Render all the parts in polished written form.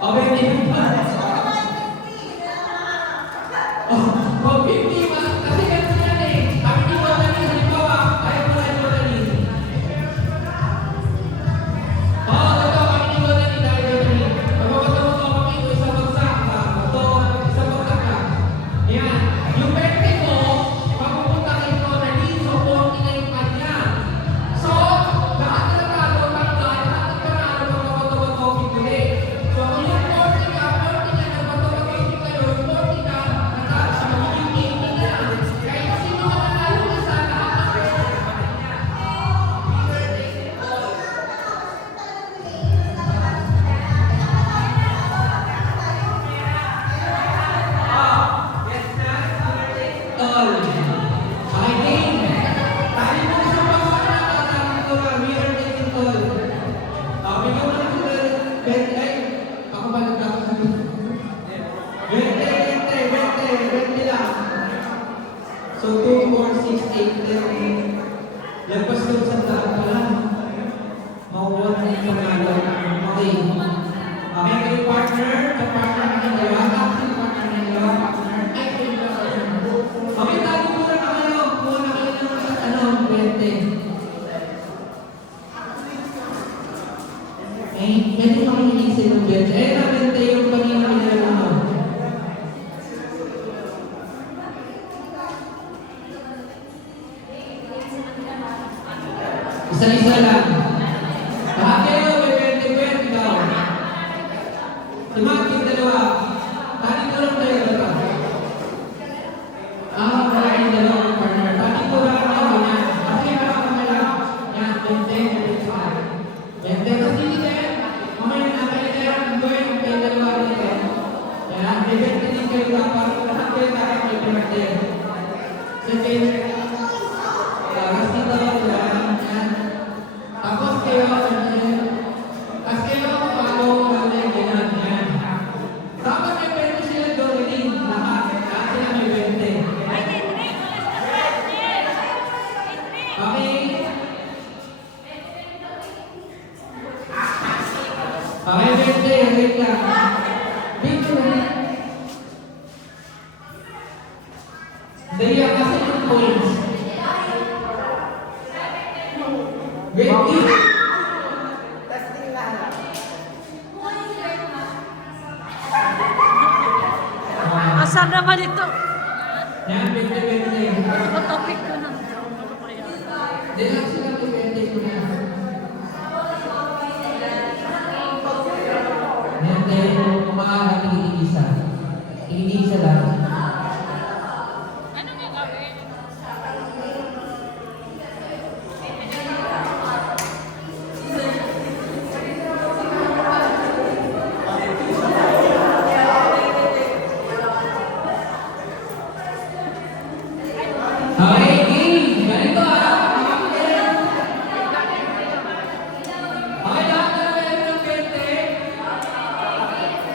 O, 20 pa. O, 50 pa. Kasi ganito yan eh. Sabi ni Totally, halimbawa, ayaw mo na Totally. O, ito, kami ni Totally, tayo Totally. Magpapatawag ko kami ito, isang bagsak ka. Ito, isang bagsak ka. Yan. Yung 20 mo, mapupunta kay Totally, so 40 na yung kanya. So, lahat na natalo, tanggal, lahat ng panalo, magpapatawag ko ulit. So, kung yung 40 ka, 40 na nagpatawag kayo, yung 40 ka, natalo siya, magiging 80 na. Kahit sino ka nanalo isa, lahat ng pera sa kanya. Tol. Okay, game. Tali mo sa bagsak na tatawag ko na, mirror taking tol. Bigyan mo na ito bet, ay, ako ba nagkakasabi? 20 lang. So, 2, 4, 6, 8, 10. Lagpas ko sa daan pa lang. Makuha na yung panalo. Okay. Okay, kayo partner. Sa partner na yung dalawa. Tapos yung partner na yung dalawa. Partner. Ay, kayo na partner. Okay, tayo muna na kayo. Muna na kayo ng 20. Eh, pwede mo kami inisip ng 20. Eh, na 20 yung kanina pinala mo. Isa-isa lang. Lahat kayo, may 20 daw. Tumak yung dalawa. Tali ko lang kayo dalawa. Wala yung dalawang partner. Tali ko lang kayo yan. Kasi kamay lang. Yan, 20. 20 kasi din. Mamaya na kayo din. Doon kayo dalawa rin. Yan, may 20 din kayo dapat. Lahat kayo dapat may 20. Sige. Kasi daw yan. Tapos kayo, tapos kayo follow natin yan. Dapat may 20 sila doon rin. Lahat sila may 20. Okay? Okay, 20. Wait lang. Dito na. Dahil kasi yung points. 20. Asan naman ito? Yan, 20. Ito topic ko na. Di lang sila may 20 ko na. Yan, umaga tingin-isa. Tingin-isa lang. Ano nga gawin? Okay, game. Ganito Okay, lahat na meron ng 20.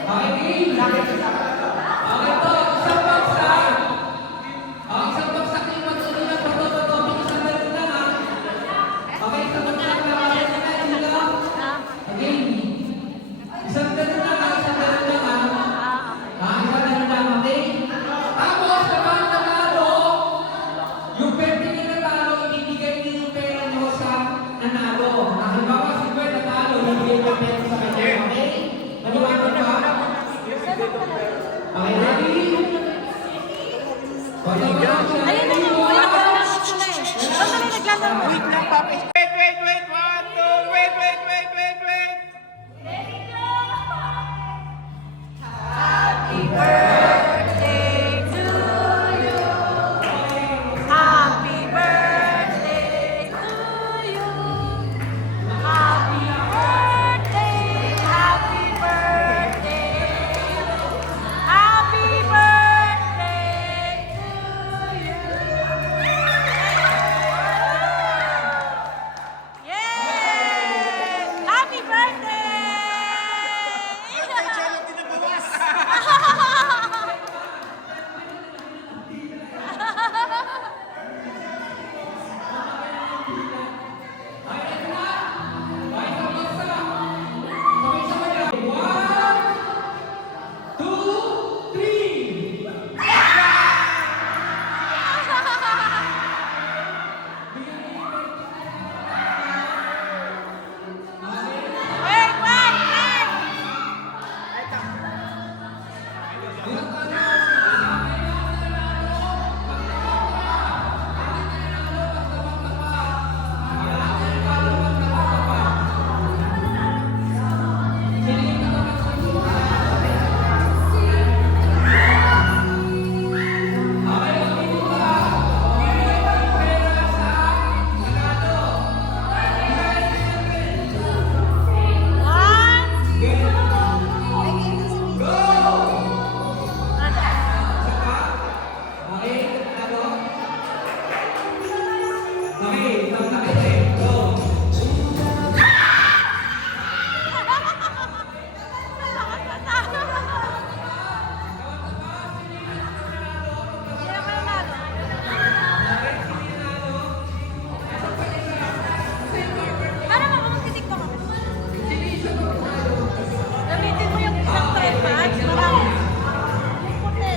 Okay, game. Okay, to. Isang bagsak. Okay, isang bagsak yung mag-ulo na bato-bato. Isang ganun lang, ha? Okay, isang bagsak na. Okay, dito. Okay. Isang ganun lang, ha? Isang ganun lang, ha? Isang ganun lang, okay? Tapos, kapag nanalo, yung 20 niyo natalo, ibibigay niyo yung pera niyo sa nanalo. Halimbawa, si Gwen natalo, ibibigay yung pera sa kanya, okay? Maliwanag ba?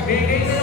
Bigay sa